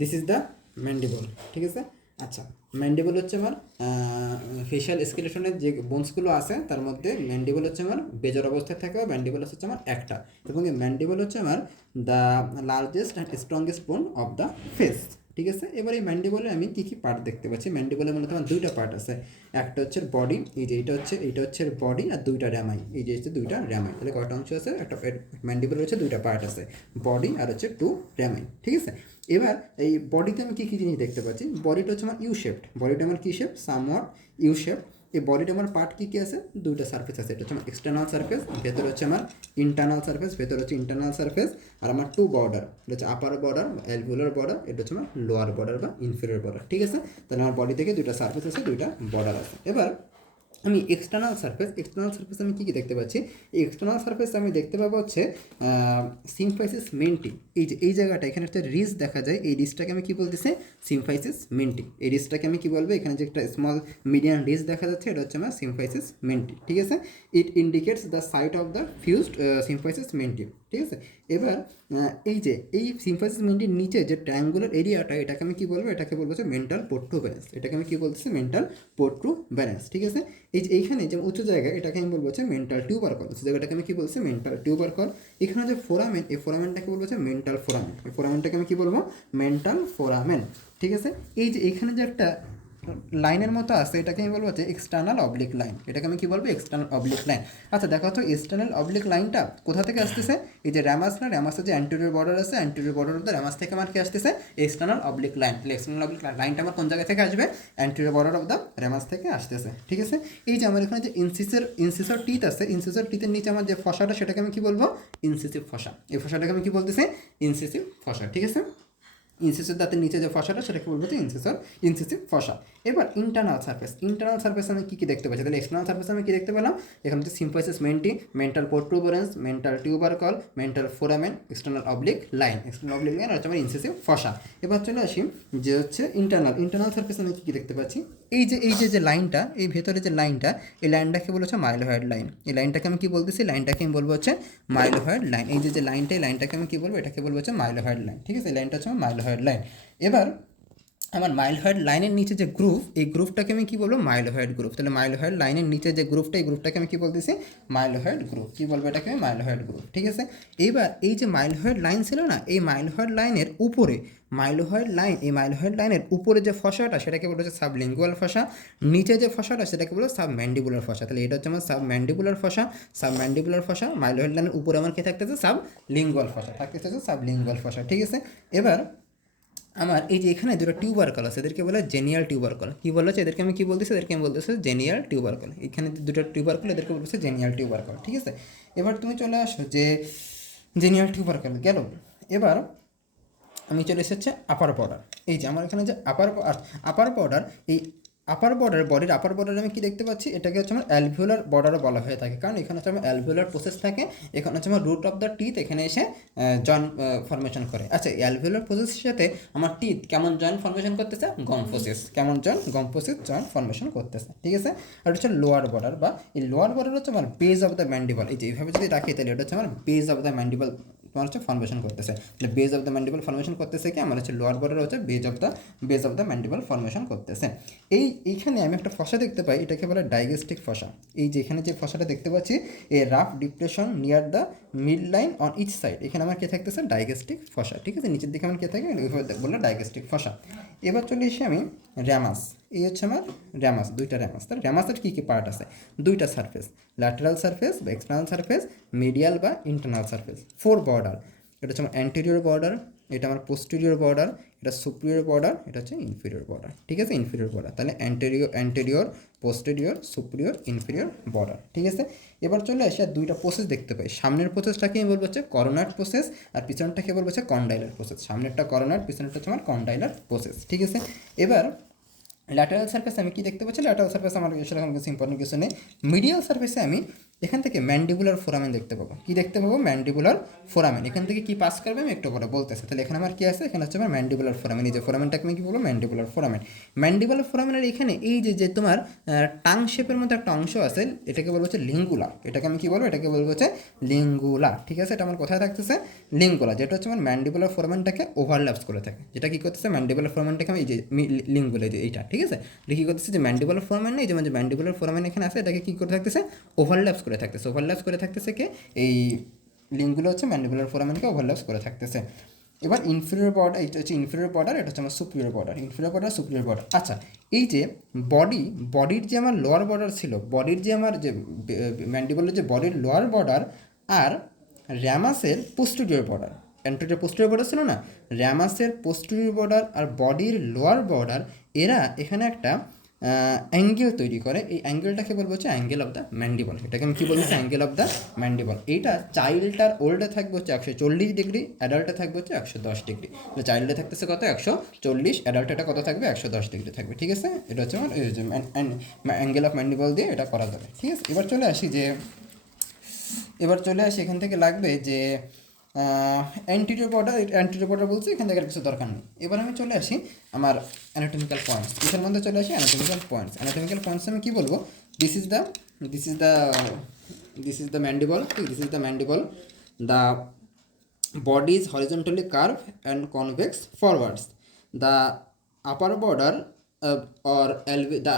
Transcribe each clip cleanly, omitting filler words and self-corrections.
This is the mandible, ঠিক আছে। আচ্ছা, ম্যান্ডিবল হচ্ছে আমার ফেশিয়াল স্কেলেটনের যে বোনসগুলো আছে তার মধ্যে ম্যান্ডিবল হচ্ছে আমার বেজর অবস্থায় থাকে, বা ম্যান্ডিবল হচ্ছে আমার একটা, এবং এই ম্যান্ডিবল হচ্ছে আমার দ্য লার্জেস্ট অ্যান্ড স্ট্রংগেস্ট বোন অফ দ্য ফেস, ঠিক আছে। এবার এই ম্যান্ডিবলে আমি কী কী পার্ট দেখতে পাচ্ছি? ম্যান্ডিবলে মূলত আমার দুইটা পার্ট আছে, একটা হচ্ছে বডি, এই যে এইটা হচ্ছে বডি, আর দুইটা র্যামাই, এই যে হচ্ছে দুইটা র্যামাই। তাহলে কয়টা অংশ আছে? একটা ম্যান্ডিবল হচ্ছে দুইটা পার্ট আছে, বডি আর হচ্ছে টু র্যামাই, ঠিক আছে। এবার এই বডিতে আমি কী কী জিনিস দেখতে পাচ্ছি? বডিটা হচ্ছে আমার ইউ শেপড, বডিটা আমার কী শেপ? Somewhat you shape. এই বডিটা আমার পার্ট কী কী আছে? দুইটা সার্ফেস আছে, এটা হচ্ছে আমার এক্সটার্নাল সার্ফেস, ভেতরে হচ্ছে আমার ইন্টারনাল সার্ফেস, ভেতরে হচ্ছে ইন্টারনাল সার্ফেস, আর আমার টু বর্ডার, এটা হচ্ছে আপার বর্ডার অ্যালভিওলার বর্ডার, এটা হচ্ছে আমার লোয়ার বর্ডার বা ইনফেরিয়র বর্ডার, ঠিক আছে। তাহলে আমার বডি থেকে দুইটা সার্ফেস আছে, দুইটা বর্ডার আছে। এবার আমি এক্সটার্নাল সার্ফেস আমি কী কী দেখতে পাচ্ছি? এই এক্সটার্নাল সার্ফেস আমি দেখতে পাবো হচ্ছে সিমফাইসিস মেন্টি, এই যে এই জায়গাটা এখানে একটা রিজ দেখা যায়, এই রিজটাকে আমি কী বলতেছি? Symphysis mentee. এই রিজটাকে আমি কী বলবো? এখানে যে একটা স্মল মিডিয়াম রিজ দেখা যাচ্ছে, এটা হচ্ছে আমার সিমফাইসিস মেন্টি, ঠিক আছে। It indicates the site of the fused symphysis menti, ঠিক আছে। এবার এই যে এই সিমফাইসিস মেন্টির নিচে যে ট্রায়াঙ্গুলার এরিয়াটা, এটাকে আমি কী বলবো? এটাকে বলবো হচ্ছে মেন্টাল প্রোট্রুবেরেন্স, এটাকে আমি কী বলতেছি? মেন্টাল প্রোট্রুবেরেন্স, ঠিক আছে। এই যে এইখানে যে উঁচু জায়গা, এটাকে আমি বলবো হচ্ছে মেন্টাল টিউবারকল, সেই জায়গাটাকে আমি কী বলছি? Mental tubercle. এখানে যে ফোরামেন, এই ফোরামেনটাকে বলবো হচ্ছে মেন্টাল ফোরামেন, এই ফোরামেনটাকে আমি কী বলবো? মেন্টাল ফোরামেন, ঠিক আছে। এই যে এইখানে যে একটা লাইনের মতো আছে, এটাকে আমি বলবো হচ্ছে এক্সটার্নাল অবলিক লাইন, এটাকে আমি কী বলবো? External oblique line. আচ্ছা দেখো তো, এক্সটার্নাল অবলিক লাইনটা কোথা থেকে আসতেছে? এই যে র্যামাস, না র্যামাসের যে অ্যান্টেরিয়র বর্ডার আছে, অ্যান্টেরিয়র বর্ডার অফ দ্য র্যামাস থেকে আমার কি আসতেছে? External oblique line. তাহলে এক্সটার্নাল অবলিক লাইনটা আমার কোন জায়গা থেকে আসবে? অ্যান্টেরিয়র বর্ডার অফ দ্য র্যামাস থেকে আসতেছে, ঠিক আছে। এই যে আমার এখানে যে ইনসিসর টিথ আছে, ইনসিসর টিথের নিচে আমার যে ফসাটা, সেটাকে আমি কী বলবো? ইনসিসিভ ফসা। এই ফসাটাকে আমি কী বলতেছি? ইনসিসিভ ফসা, ঠিক আছে। ইনসিসিভ দাঁতের নিচে যে ফসাটা, সেটাকে বলবো যে ইনসিসিভ ফসা। এবার ইন্টারনাল সার্ফেস আমি কী কী দেখতে পাচ্ছি? তাহলে এক্সটার্নাল সার্ফেস আমি কী দেখতে পেলাম? এখানে হচ্ছে symphysis menti, mental protuberance, mental tubercle, mental foramen, external oblique line, আর হচ্ছে আমার ইনসিসিভ ফসা। এবার চলে আসি যে হচ্ছে ইন্টারনাল সার্ফেস আমি কী কী দেখতে পাচ্ছি? এই যে লাইনটা, এই ভেতরে যে লাইনটা, এই লাইনটাকে বলা হচ্ছে মাইলোহয়েড লাইন। এই লাইনটাকে আমি কী বলতেছি? লাইনটাকে আমি বলবো হচ্ছে মাইলোহয়েড লাইন। এই যে লাইনটা, এই লাইনটাকে আমি কী বলবো? এটাকে বলবো হচ্ছে মাইলোহয়েড লাইন, ঠিক আছে। এই লাইনটা হচ্ছে আমার মাইলোহয়েড লাইন। এবার আমার মাইলোহয়েড লাইনের নিচে যে গ্রুপ, এই গ্রুপটাকে আমি কী বলবো? মাইলোহয়েড গ্রুপ। তাহলে মাইলোহয়েড লাইনের নিচে যে গ্রুপটা, এই গ্রুপটাকে আমি কী বলতেছি? মাইলোহয়েড গ্রুপ। কী বলবো এটাকে? মাইলোহয়েড গ্রুপ, ঠিক আছে। এইবার এই যে মাইলোহয়েড লাইন ছিল না, এই মাইলোহয়েড লাইনের উপরে, এই মাইলোহয়েড লাইনের উপরে যে ফসাটা, সেটাকে বলা হচ্ছে সাবলিঙ্গুয়াল ফসা। নিচে যে ফসাটা, সেটাকে বলো সাবম্যান্ডিবুলার ফসা। তাহলে এটা হচ্ছে আমার সাবম্যান্ডিবুলার ফসা। মাইলোহয়েড লাইনের উপরে আমার কী থাকতেছে? সাবলিঙ্গুয়াল ফসা থাকতেছে, সাবলিঙ্গুয়াল ফসা, ঠিক আছে। এবার আমার এই যে এখানে দুটো টিউবারকল আছে, এদেরকে বলে জেনিয়াল টিউবারকল। কী বলা হচ্ছে এদেরকে? আমি কী বলতেছি? এদেরকে আমি বলতেছি জেনিয়াল টিউবারকল। এখানে দুটো টিউবারকল, এদেরকে বলতেছে জেনিয়াল টিউবারকল, ঠিক আছে। এবার তুমি চলে আসো যে জেনিয়াল টিউবারকল গেল। এবার আমি চলে এসেছে আপার বর্ডার। এই যে আমার এখানে যে আপার বর্ডার, এই বডির আপার বর্ডারে আমি কি দেখতে পাচ্ছি? এটাকে হচ্ছে আমার অ্যালভিওলার বর্ডারও বলা হয়ে থাকে, কারণ এখানে হচ্ছে আমার অ্যালভিওলার প্রসেস থাকে, এখানে হচ্ছে আমার রুট অফ দ্য টিথ এখানে এসে জয়েন্ট ফর্মেশন করে। আচ্ছা, অ্যালভিওলার প্রসেসের সাথে আমার টিথ কেমন জয়েন্ট ফর্মেশন করতেছে? গম প্রসেস। জয়েন্ট ফর্মেশন করতেছে, ঠিক আছে। আর হচ্ছে লোয়ার বর্ডার, বা এই লোয়ার বর্ডার হচ্ছে আমার বেজ অফ দ্য ম্যান্ডিবল। এই যে এইভাবে যদি রাখি, তাহলে এটা হচ্ছে আমার বেজ অফ দ্য ম্যান্ডিবল তোমার হচ্ছে ফর্মেশন করতেছে। তাহলে base of the mandible formation করতেছে কি? আমার হচ্ছে লোয়ার বর্ডার হচ্ছে base of the mandible formation করতেছে। এইখানে আমি একটা ফসা দেখতে পাই, এটাকে বলে ডাইগেস্টিক ফসা। এই যে এখানে যে ফসাটা দেখতে পাচ্ছি, এই rough depression near the midline on each side, এখানে আমার কে থাকতেছে? ডাইগেস্টিক ফসা, ঠিক আছে। নিচের দিকে আমার কে থাকে? বললো ডাইগেস্টিক ফসা। এবার চলে এসে আমি র্যামাস। এই হচ্ছে আমার র্যামাস, দুইটা র্যামাস। তার র্যামাসের কী কী পার্ট আছে? দুইটা সারফেস, ল্যাটারাল সারফেস বা এক্সটার্নাল সারফেস, মিডিয়াল বা ইন্টারনাল সারফেস, 4 বর্ডার। এটা হচ্ছে আমার অ্যান্টেরিয়র বর্ডার, এটা আমার পোস্টেরিয়র বর্ডার, এটা সুপিরিয়র বর্ডার, এটা হচ্ছে ইনফিরিয়র বর্ডার, ঠিক আছে। ইনফিরিয়র বর্ডার, তাহলে anterior, posterior, superior, inferior border, ঠিক আছে। এবার চলে আসে আর দুইটা প্রসেস দেখতে পাই। সামনের প্রসেসটাকে আমি বলবো হচ্ছে করোনার প্রসেস, আর পিছনটাকে বলবো হচ্ছে কন্ডাইলার প্রসেস। সামনেরটা করোনার, পিছনেরটা হচ্ছে আমার কন্ডাইলার প্রসেস, ঠিক আছে। এবার ল্যাটারাল সারফেসে আমি কি দেখতে পাচ্ছি? ল্যাটারাল সারফেসে আমার সেরকম কিছু ইম্পর্টেন্ট কিছু নেই। মিডিয়াল সারফেসে আমি এখান থেকে ম্যান্ডিবুলার ফোরামেন দেখতে পাবো। কি দেখতে পাবো? Mandibular foramen. এখান থেকে কি পাস করবে আমি একটু পরে বলতেছি। তাহলে এখানে আমার কি আছে? এখানে হচ্ছে আমার ম্যান্ডিবুলার ফোরামেন। এই যে ফোরামেনটাকে আমি কি বলবো? Mandibular foramen. ম্যান্ডিবুলার ফোরামেনের এখানে এই যে যে তোমার টাং শেপের মতো একটা অংশ আছে, এটাকে বলবো হচ্ছে লিঙ্গুলা। এটাকে আমি কি বলবো? এটাকে বলবো হচ্ছে লিঙ্গুলা। ঠিক আছে, এটা আমার কোথায় থাকতেছে? লিঙ্গুলা, যেটা হচ্ছে আমার ম্যান্ডিবুলার ফোরামেনটাকে ওভারল্যাপস করে থাকে। যেটা কি করতেছে? ম্যান্ডিবুলার ফোরামেনটাকে আমি এই যে লিঙ্গুলা, এই যে এইটা, ঠিক আছে, এটা কি করতেছে? যে ম্যান্ডিবুলার ফোরামেন নেই, যে ম্যান্ডিবুলার ফোরামেন এখানে আছে, এটাকে কি করে থাকতেছে? ওভারল্যাপস করে থাকতেছে। ওভারল্যাপস করে থাকতেছে কে? এই লিঙ্কগুলো হচ্ছে ম্যান্ডিবুলার ফোরামেনকে ওভারল্যাপস করে থাকতেছে। এবার ইনফিরিয়র বর্ডার, এটা হচ্ছে ইনফিরিয়র বর্ডার, এটা হচ্ছে আমার superior border. Inferior border, superior border. আচ্ছা, এই যে বডির যে আমার লোয়ার বর্ডার ছিল, বডির যে আমার যে ম্যান্ডিবুলার যে বডির লোয়ার বর্ডার আর র্যামাসের posterior border, anterior posterior border ছিল না, র্যামাসের পোস্টেরিয়র বর্ডার আর বডির লোয়ার বর্ডার, এরা এখানে একটা অ্যাঙ্গেল তৈরি করে। এই অ্যাঙ্গেলটাকে বলবো হচ্ছে অ্যাঙ্গেল অফ দ্য ম্যান্ডিবল। এটাকে আমি কী বলছি? Angle of the mandible. এইটা চাইল্ডটার ওল্ডে থাকবে হচ্ছে 140 ডিগ্রি, অ্যাডাল্টে থাকবে হচ্ছে 110 ডিগ্রি। চাইল্ডে থাকতেছে কত? 140, অ্যাডাল্ট এটা কত থাকবে? 110 ডিগ্রি থাকবে। ঠিক আছে, এটা হচ্ছে আমার অ্যাঙ্গেল অফ ম্যান্ডিবল দিয়ে এটা করা যাবে। ঠিক আছে, এবার চলে আসি এখান থেকে লাগবে যে অ্যান্টিরিয়র বর্ডার বলছি, এখান থেকে আর কিছু দরকার নেই। এবার আমি চলে আসি আমার অ্যানাটমিক্যাল পয়েন্টস, কিসের মধ্যে চলে আসি? অ্যানাটমিক্যাল পয়েন্টস আমি কী বলবো? This is the mandible. This is the mandible. The body is horizontally curved and convex forwards. The upper border the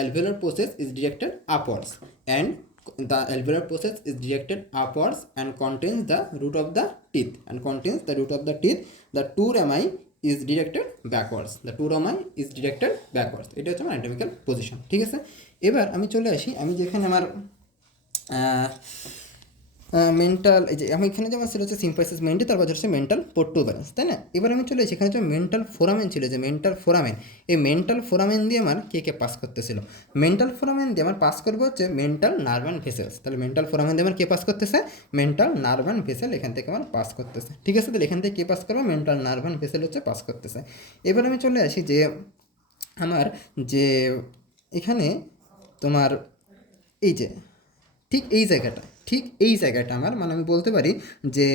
alveolar process is directed upwards, and the alveolar process is directed upwards and contains the root of the teeth. The two rami is directed backwards. এটা হচ্ছে আমার anatomical position। ঠিক আছে, এবার আমি চলে আসি, আমি যেখানে আমার মেন্টাল, এই যে আমি এখানে যেমন ছিল হচ্ছে সিম্পাইসিস মেন্টি, তারপর হচ্ছে মেন্টাল প্রোটুবেরেন্স, তাই না? এবার আমি চলে এসেছি এখানে যে মেন্টাল ফোরামেন ছিল, যে মেন্টাল ফোরামেন, এই মেন্টাল ফোরামেন দিয়ে আমার কে পাস করতেছিল? মেন্টাল ফোরামেন দিয়ে আমার পাস করবো হচ্ছে মেন্টাল নার্ভ অ্যান্ড ভেসেলস। তাহলে মেন্টাল ফোরামেন দিয়ে আমার কে পাস করতেছে? মেন্টাল নার্ভ অ্যান্ড ভেসেল এখান থেকে আমার পাস করতেছে। ঠিক আছে, তাহলে এখান থেকে কে পাস করবো? মেন্টাল নার্ভ অ্যান্ড ভেসেল হচ্ছে পাস করতেছে। এবার আমি চলে আসি যে আমার যে এখানে তোমার এই যে ঠিক এই জায়গাটা আমার মানে আমি বলতে পারি যে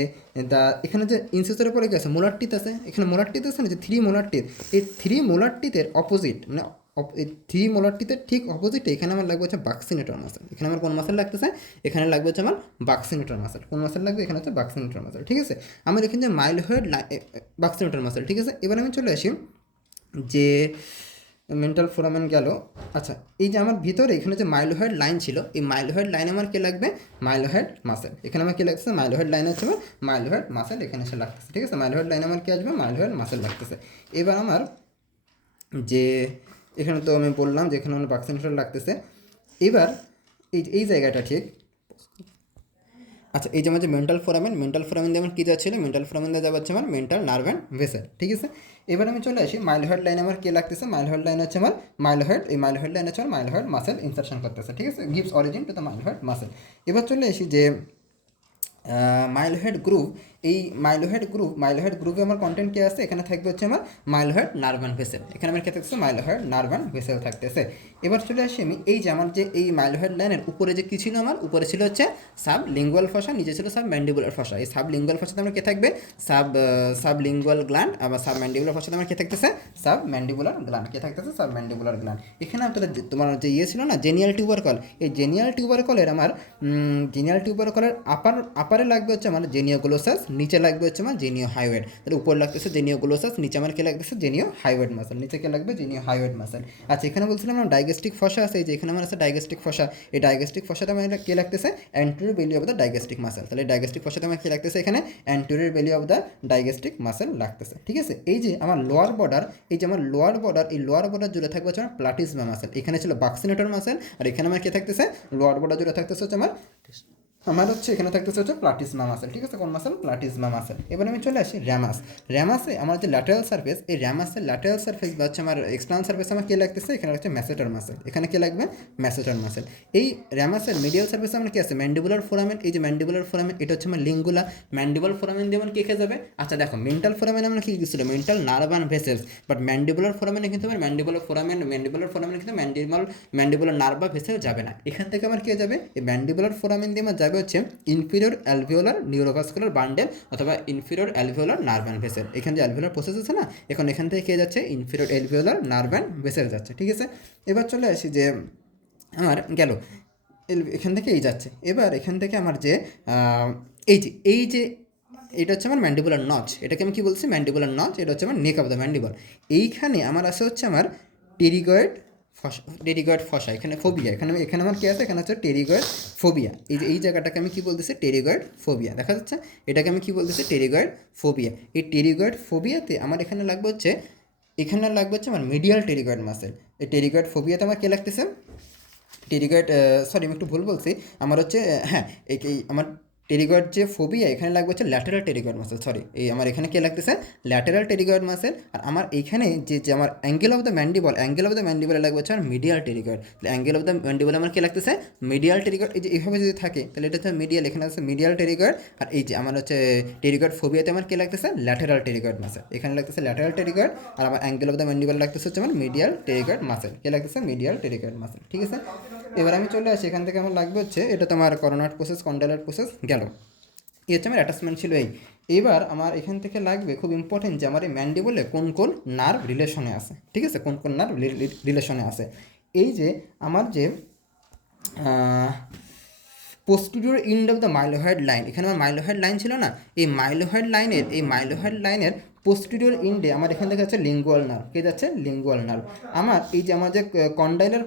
এখানে যে ইনসেসরের পরে কি আছে? মোলার টিথ আছে। এখানে মোলার টিথ আছে না, যে 3 মোলার টিথ, এই 3 মোলার টিথের অপোজিট, মানে এই 3 মোলার টিথের ঠিক অপোজিটে এখানে আমার লাগবে হচ্ছে বাক্সিনেটর মাসেল। এখানে আমার কোন মাসেল লাগতেছে? এখানে লাগবে হচ্ছে আমার বাক্সিনেটর মাসেল। কোন মাসেল লাগবে? এখানে হচ্ছে বাক্সিনেটর মাসেল। ঠিক আছে, আমার এখানে যে মাইলহেড বাক্সিনেটর মাসেল। ঠিক আছে, এবার আমি চলে আসি যে মেন্টাল ফোরামেন গেল। আচ্ছা, এই যে আমার ভিতরে এখানে যে মাইলোহেড লাইন ছিল, এই মাইলোহেড লাইনে আমার কে লাগবে? মাইলোহেড মাসেল। এখানে আমার কে লাগতেছে? মাইলোহেড লাইন হচ্ছে আমার মাইলোহেড মাসেল এখানে এসে লাগতেছে। ঠিক আছে, মাইলোহেড লাইনে আমার কি আসবে? মাইলোহেড মাসেল লাগতেছে। এবার আমার যে এখানে তো আমি বললাম যে এখানে আমার বাক্সিনেটর লাগতেছে। এবার এই জায়গাটা ঠিক, আচ্ছা, এই যে আমার যে মেন্টাল ফোরামেন দিয়ে আমার কী যাচ্ছিল? মেন্টাল ফোরামেন দিয়ে যাওয়া হচ্ছে আমার মেন্টাল নার্ভ অ্যান্ড ভেসেল। ঠিক আছে, এবার আমি চলে আসি মাইলোহেড লাইন আমার কে লাগতেছে? মাইলোহেড লাইন হচ্ছে আমার এই মাইলোহেড লাইন হচ্ছে আমার মাইলোহেড মাসেল ইনসারশন করতেছে। ঠিক আছে, gives origin to the mylohyoid muscle. এবার চলে আসি যে মাইলোহেড গ্রুভ। এই মাইলোহেড গ্রুভে আমার কন্টেন্ট কী আছে? এখানে থাকবে হচ্ছে আমার মাইলোহেড নার্ভ অ্যান্ড ভেসেল। এখানে আমার কী থাকতেছে? মাইলোহেড নার্ভ অ্যান্ড ভেসেল থাকতেছে। এবার চলে আসি আমি এই যে আমার যে এই মাইলোহেড লাইনের উপরে যে কী ছিল? আমার উপরে ছিল হচ্ছে সাব লিঙ্গুয়াল ফসা, নিচে ছিল সাব ম্যান্ডিবুলার ফসা। এই সাব লিঙ্গুয়াল ফসাতে আমার কে থাকবে? Sublingual gland. আবার সাব ম্যান্ডিবুলার ফসাতে আমার কে থাকতেছে? Submandibular gland. কে থাকতেছে? Submandibular gland. এখানে তোমার যে ছিল না জেনিয়াল টিউবারকল, এই জেনিয়াল টিউবারকলের আমার আপারে লাগবে হচ্ছে আমার জেনিও গ্লোসাস, নিচে লাগবে হচ্ছে আমার জেনিও হাইওয়েড। তাহলে উপর লাগতেছে জেনিও গ্লোসাস, নিচে আমার কে লাগতেছে? জেনিও হাইওয়েড মাসেল। নিচে কে লাগবে? জেনিও হাইওয়েড মাসেল। আচ্ছা, এখানে বলছিলাম আমার ডাইগেস্টিক ফসা আছে, এই যে এখানে আমার আছে ডাইগেস্টিক ফসা। এই ডাইগেস্টিক ফসাতে আমার কে লাগতেছে? অ্যান্টেরিয়র বেলি অফ দ্য ডাইগেস্টিক মাসেল। তাহলে ডাইগেস্টিক ফসাতে আমার কী লাগতেছে? এখানে অ্যান্টেরিয়র বেলি অফ দ্য ডাইগেস্টিক মাসেল লাগতেছে। ঠিক আছে, এই যে আমার লোয়ার বর্ডার, এই লোয়ার বর্ডার জুড়ে থাকবে হচ্ছে আমার প্লাটিজমা মাসেল। এখানে ছিল বাক্সিনেটর মাসেল, আর এখানে আমার কে থাকতেছে? লোয়ার বর্ডার জুড়ে থাকতেছে হচ্ছে আমার আমার হচ্ছে এখানে থাকতেছে হচ্ছে প্লাটিসমা মাসেল, ঠিক আছে? কোন মাসেল? Platysma muscle. এবার আমি চলে আসি র্যামাস। র্যামাসে আমার যে ল্যাটারাল সারফেস, এই র্যামাসের ল্যাটারাল সারফেস বা হচ্ছে আমার এক্সটার্নাল সারফেস আমার কে লাগতেছে? এখানে হচ্ছে ম্যাসেটার মাসেল। এখানে কে লাগবে? ম্যাসেটার মাসেল। এই র্যামাসের মিডিয়াল সারফেসে আমার কি আছে? Mandibular foramen. এই যে ম্যান্ডিবুলার ফোরামেন, এটা হচ্ছে আমার লিঙ্গুলা। ম্যান্ডিবুলার ফোরামেন দিয়ে আমার কে খেয়ে যাবে? আচ্ছা দেখো, মেন্টাল ফোরামেন আমরা কি দিচ্ছিল? Mental nerve and vessels. But mandibular ফোরামেনে কিন্তু আমার ম্যান্ডিবুলার ফোরামেন কিন্তু ম্যান্ডিবুলার নার্ভ বা ভেসেল যাবে না। এখান থেকে আমার কে যাবে? এই ম্যান্ডিবুলার ফোরামেন দিয়ে আমার যাবে হচ্ছে ইনফিরিয়র অ্যালভিওলার নিউরোভাস্কুলার বান্ডেল অথবা inferior alveolar nerve and vessel. এখানে যে অ্যালভিওলার প্রসেস আছে না, এখন এখান থেকে কে যাচ্ছে? Inferior alveolar nerve and vessel যাচ্ছে, ঠিক আছে? এবার চলে আসি যে আমার গেল এখান থেকে এই যাচ্ছে। এবার এখান থেকে আমার যে এই যে এটা হচ্ছে আমার ম্যান্ডিবুলার নচ। এটাকে আমি কি বলছি? Mandibular notch. এটা হচ্ছে আমার নেক অফ দ্য ম্যান্ডিবল। এইখানে আমার আছে হচ্ছে আমার টেরিগয়েড ফসা, এখানে ফোবিয়া। এখানে আমার কি আছে? এখানে হচ্ছে টেরিগয়েড ফোবিয়া। এই যে এই জায়গাটাকে আমি কি বলতেছি? Pterygoid phobia. দেখা যাচ্ছে? এটাকে আমি কি বলতেছি? Pterygoid phobia. এই টেরিগয়েড ফোবিয়াতে আমার এখানে লাগবে হচ্ছে আমার মিডিয়াল টেরিগয়েড মাসেল। এই টেরিগয়েড ফোবিয়াতে আমার কে লাগতেছে? টেরিগয়েড, সরি আমি একটু ভুল বলছি। আমার হচ্ছে হ্যাঁ, এই আমার টেরিগয়েড যে ফোবিয়া, এখানে লাগবে হচ্ছে ল্যাটেরাল টেরিগয়েড মাসেল। সরি, এই আমার এখানে কে লাগতেছে? Lateral pterygoid muscle. আর আমার এইখানে যে আমার অ্যাঙ্গেল অফ দ্য ম্যান্ডিবলে লাগবে হচ্ছে আমার মিডিয়াল টেরিগয়েড। তাহলে অ্যাঙ্গেল অফ দ্য ম্যান্ডিবলে আমার কে লাগতেছে? Medial pterygoid. এই যে এইভাবে যদি থাকে তাহলে এটা হচ্ছে মিডিয়াল, এখানে আছে মিডিয়াল টেরিগয়েড। আর এই যে আমার হচ্ছে টেরিগয়েড ফোবিয়াতে আমার কে লাগতেছে? Lateral pterygoid muscle. এখানে লাগতেছে ল্যাটেরাল টেরিগয়েড। আর আমার অ্যাঙ্গেল অফ দ্য ম্যান্ডিবল লাগতেছে হচ্ছে আমার মিডিয়াল টেরিগয়েড মাসেল। কে লাগতেছে? মিডিয়াল টেরিগয়েড মাসেল, ঠিক আছে? এবার আমি চলে আসি, এখান থেকে আমার লাগবে হচ্ছে এটা তোমার করোনাট প্রসেস, কন্ডাইলার প্রসেস গেল। এই হচ্ছে আমার অ্যাটাচমেন্ট ছিল এই। এবার আমার এখান থেকে লাগবে খুব ইম্পর্টেন্ট যে আমার এই ম্যান্ডিবলে কোন কোন নার্ভ রিলেশনে আছে, ঠিক আছে? কোন কোন নার্ভ রিলেশনে আছে। এই যে আমার যে posterior end of the mylohyoid line, এখানে আমার মাইলোহেড লাইন ছিল না, এই মাইলোহেড লাইনের পোস্টেরিয়র এন্ডে আমার এখান থেকে যাচ্ছে লিঙ্গুয়াল নার্ভ। কে যাচ্ছে? Lingual nerve. আমার এই যে আমার যে কন্ডাইলার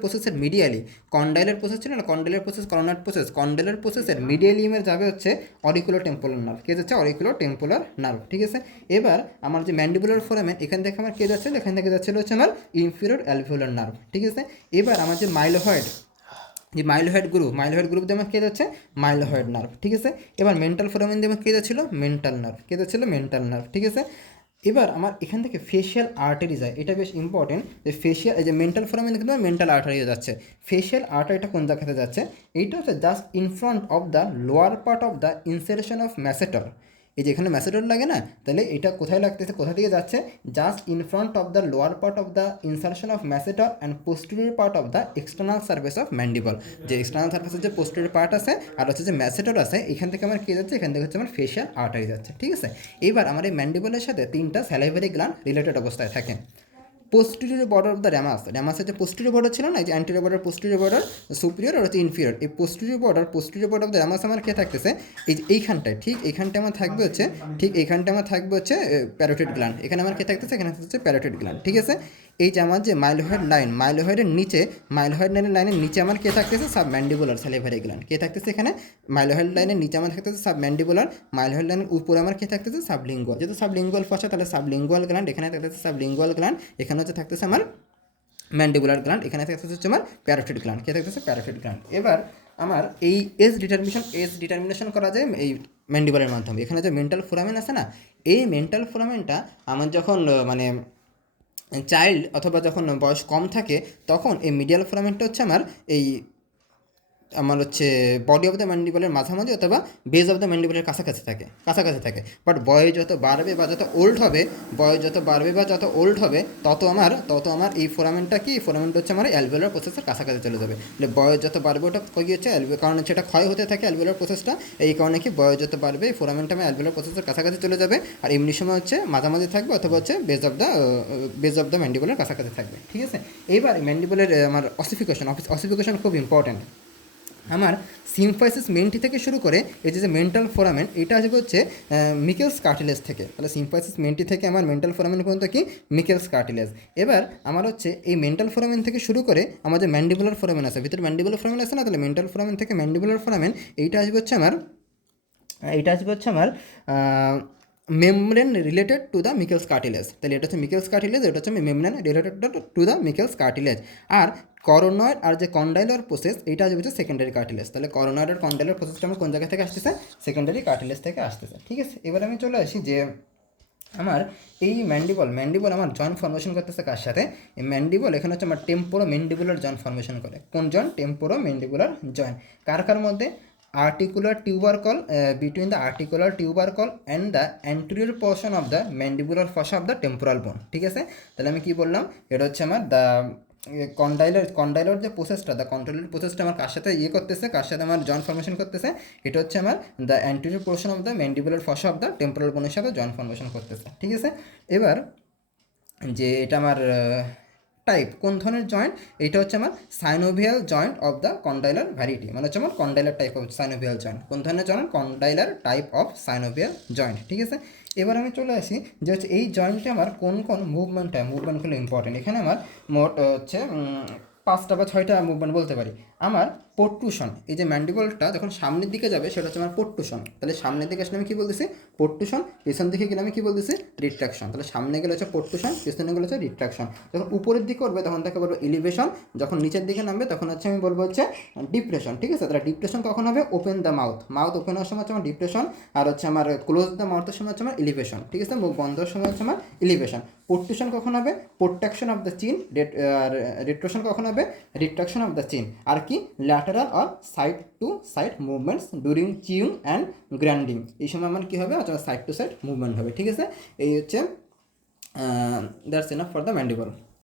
প্রসেসের মিডিয়ালি, কন্ডাইলার প্রসেস ছিল না, কন্ডাইলার প্রসেসের মিডিয়ালি এর যাবে হচ্ছে অরিকুলো টেম্পোলার নার্ভ। কে যাচ্ছে? অরিকুলো টেম্পোলার নার্ভ, ঠিক আছে? এবার আমার যে ম্যান্ডিবুলার ফোরামেন, এখান থেকে আমার কে যাচ্ছে? এখান থেকে যাচ্ছিল হচ্ছে আমার ইনফিরিয়র অ্যালভিওলার নার্ভ, ঠিক আছে? এবার আমার যে মাইলোহেড গ্রুপ দিয়ে আমার কে যাচ্ছে? মাইলোহেড নার্ভ, ঠিক আছে? এবার মেন্টাল ফোরামেন দিয়ে আমার কে যাচ্ছিল? মেন্টাল নার্ভ, ঠিক আছে? এবার আমার এখান থেকে ফেশিয়াল আর্টারি যায়। এটা বেশ ইম্পর্টেন্ট যে ফেশিয়াল, এই যে মেন্টাল ফোরামেন কিন্তু মেন্টাল আর্টারিও যাচ্ছে। ফেশিয়াল আর্টারিটা কোন জায়গাতে যাচ্ছে? এইটা হচ্ছে just in front of the lower part of the insertion of masseter. এই যে এখানে ম্যাসেটর লাগে না, তাহলে এটা কোথায় লাগতেছে? কোথা থেকে যাচ্ছে? Just in front of the lower part of the insertion of masseter and posterior part of the external surface of mandible. যে এক্সটার্নাল সার্ফেসের যে পোস্টেরিয়র পার্ট আছে আর হচ্ছে যে ম্যাসেটর আছে, এখান থেকে আমার কে যাচ্ছে? এখান থেকে হচ্ছে আমার ফেশিয়াল আর্টারি যাচ্ছে, ঠিক আছে? এবার আমার এই ম্যান্ডিবলের সাথে 3টা স্যালাইভারি গ্ল্যান্ড রিলেটেড অবস্থায় থাকে। পোস্টেরিয়র বর্ডার অফ দ্য র্যামাসের যে পোস্টেরিয়র বর্ডার ছিল না, এই যে anterior border, posterior border, superior আর হচ্ছে ইনফিরিয়র। এই posterior border of the ramus আমার কে থাকতেছে? এই যে এইখানটায়, ঠিক এইখানটায় আমার থাকবে হচ্ছে প্যারোটিড গ্ল্যান্ড। এখানে আমার কে থাকতেছে? এখানে হচ্ছে প্যারোটিড গ্ল্যান্ড, ঠিক আছে? এই যে আমার যে মাইলোহেড লাইনের নিচে আমার কে থাকতেছে? Submandibular salivary gland. কে থাকতেছে এখানে? মাইলোহেড লাইনের নিচে আমার থাকতেছে সাবম্যান্ডিবুলার। মাইলোহেড লাইনের উপরে আমার কে থাকতেছে? সাবলিঙ্গুয়াল। যেহেতু সাবলিঙ্গুয়াল ফসা, তাহলে সাবলিঙ্গুয়াল গ্ল্যান্ড। এখানে থাকতেছে সাবলিঙ্গুয়াল গ্ল্যান্ড। এখানে হচ্ছে থাকতেছে আমার ম্যান্ডিবুলার গ্ল্যান্ড। এখানে থাকতেছে হচ্ছে আমার প্যারোটিড গ্ল্যান্ড। কে থাকতেছে? Parotid gland. এবার আমার এই এজ ডিটারমিনেশন করা যায় এই ম্যান্ডিবলের মাধ্যমে। এখানে যে মেন্টাল ফোরামেন আছে না, এই মেন্টাল ফোরামেনটা আমার যখন মানে চাইল্ড অথবা যখন বয়স কম থাকে, তখন এই মিডিয়াল ফোরামেনটা হচ্ছে আমার হচ্ছে বডি অফ দ্য ম্যান্ডিবলের মাঝামাঝি অথবা বেজ অফ দ্য ম্যান্ডিবলের কাছাকাছি থাকে। বাট বয়স যত বাড়বে বা যত ওল্ড হবে তত আমার এই ফোরামেন্টটা হচ্ছে আমার অ্যালভিওলার প্রসেসের কাছাকাছি চলে যাবে। বয়স যত বাড়বে ওটা কী হচ্ছে কারণ হচ্ছে এটা ক্ষয় হতে থাকে অ্যালভিওলার প্রসেসটা। এই কারণে কি বয়স যত বাড়বে এই ফোরামেন্টটা আমার অ্যালভিওলার প্রসেসের কাছাকাছি চলে যাবে। আর এমনি সময় হচ্ছে মাঝামাঝি থাকবে অথবা হচ্ছে বেজ অফ দ্য ম্যান্ডিবলের কাছাকাছি থাকবে, ঠিক আছে? এইবার ম্যান্ডিবলের আমার অসিফিকেশন খুব ইম্পর্ট্যান্ট। আমার সিম্ফাইসিস মেন্টি থেকে শুরু করে এই যে মেন্টাল ফোরামেন, এটা আসবে হচ্ছে মিকেলস কার্টিলেজ থেকে। তাহলে সিম্ফাইসিস মেন্টি থেকে আমার মেন্টাল ফোরামেন পর্যন্ত কি? মিকেলস কার্টিলেজ। এবার আমার হচ্ছে এই মেন্টাল ফোরামেন থেকে শুরু করে আমার যে ম্যান্ডিবুলার ফোরামেন আছে, ভিতরে ম্যান্ডিবুলার ফোরামেন আছে না, তাহলে মেন্টাল ফোরামেন থেকে ম্যান্ডিবুলার ফোরামেন এইটা আসবে হচ্ছে আমার membrane related to the Meckel's cartilage, তাহলে এটা হচ্ছে মিকেলস কার্টিলেজ, এটা হচ্ছে membrane related to the Meckel's cartilage. আর করোনয়েড আর যে কন্ডাইলার প্রসেস এইটা হচ্ছে সেকেন্ডারি কার্টিলেজ, তাহলে করোনয়েড আর কন্ডাইলার প্রসেসটা আমার কোন জায়গা থেকে আসতেছে, সেকেন্ডারি কার্টিলেজ থেকে আসতেছে। ঠিক আছে, এবার আমি চলে আসি যে আমার এই ম্যান্ডিবল আমার জয়েন্ট ফর্মেশন করতেছে কার সাথে, এই ম্যান্ডিবল এখানে হচ্ছে আমার টেম্পোরো ম্যান্ডিবুলার জয়েন্ট ফর্মেশন করে। কোন জয়েন্ট? Temporomandibular joint. কার কার মধ্যে? Articular tubercle, between the articular tubercle and the anterior portion of the mandibular fossa of the temporal bone. ঠিক আছে, তাহলে আমি কি বললাম, এটা হচ্ছে আমার দ্য কন্ডাইলার যে প্রসেসটা, দ্য কন্ডাইলার প্রসেসটা আমার কার সাথে করতেছে, কার সাথে আমার জয়েন্ট ফর্মেশন করতেছে, এটা হচ্ছে আমার the anterior portion of the mandibular fossa of the temporal বোনের সাথে জয়েন্ট ফর্মেশন করতেছে। ঠিক আছে, এবার যে এটা আমার টাইপ কোন ধরনের জয়েন্ট, এটা হচ্ছে আমার synovial joint of the condylar variety, মানে হচ্ছে আমার condylar type of synovial joint. কোন ধরনের joint? Condylar type of synovial joint. ঠিক আছে, এবার আমি চলে আসি যে হচ্ছে এই জয়েন্টে আমার কোন কোন মুভমেন্ট হয়, মুভমেন্টগুলো ইম্পর্টেন্ট। এখানে আমার মোট হচ্ছে 5টা বা 6টা মুভমেন্ট বলতে পারি। আমার পোর্ট্রুশন, এই যে ম্যান্ডিবলটা যখন সামনের দিকে যাবে সেটা হচ্ছে আমার পোর্ট্রুশন, তাহলে সামনের দিকে আসলে আমি কী বলতেছি? পোর্ট্রুশন। পেছন দিকে গেলে আমি কী বলতেছি? রিট্রাকশন। তাহলে সামনে গেলে হচ্ছে পোর্ট্রুশন, পেছনে গেলে হচ্ছে রিট্রাকশন। যখন উপরের দিকে উঠবে তখন তাকে বলবো এলিভেশন, যখন নিচের দিকে নামবে তখন হচ্ছে আমি বলবো হচ্ছে ডিপ্রেশন। ঠিক আছে, তাহলে ডিপ্রেশন কখন হবে? Open the mouth, mouth open হওয়ার সময় হচ্ছে আমার ডিপ্রেশন, আর হচ্ছে আমার ক্লোজ দ্য মাউথের সময় হচ্ছে আমার এলিভেশন। ঠিক আছে, মুখ বন্ধ হওয়ার সময় হচ্ছে আমার এলিভেশন। পোর্ট্রুশন কখন হবে? Protraction of the chin. Retraction কখন হবে? Retraction of the chin. আর কি? ল্যাটারাল আর side to side movements during chewing and grinding, এই সময় আমার কী হবে? সাইড টু সাইড মুভমেন্ট হবে। ঠিক আছে, এই হচ্ছে that's enough for the mandible.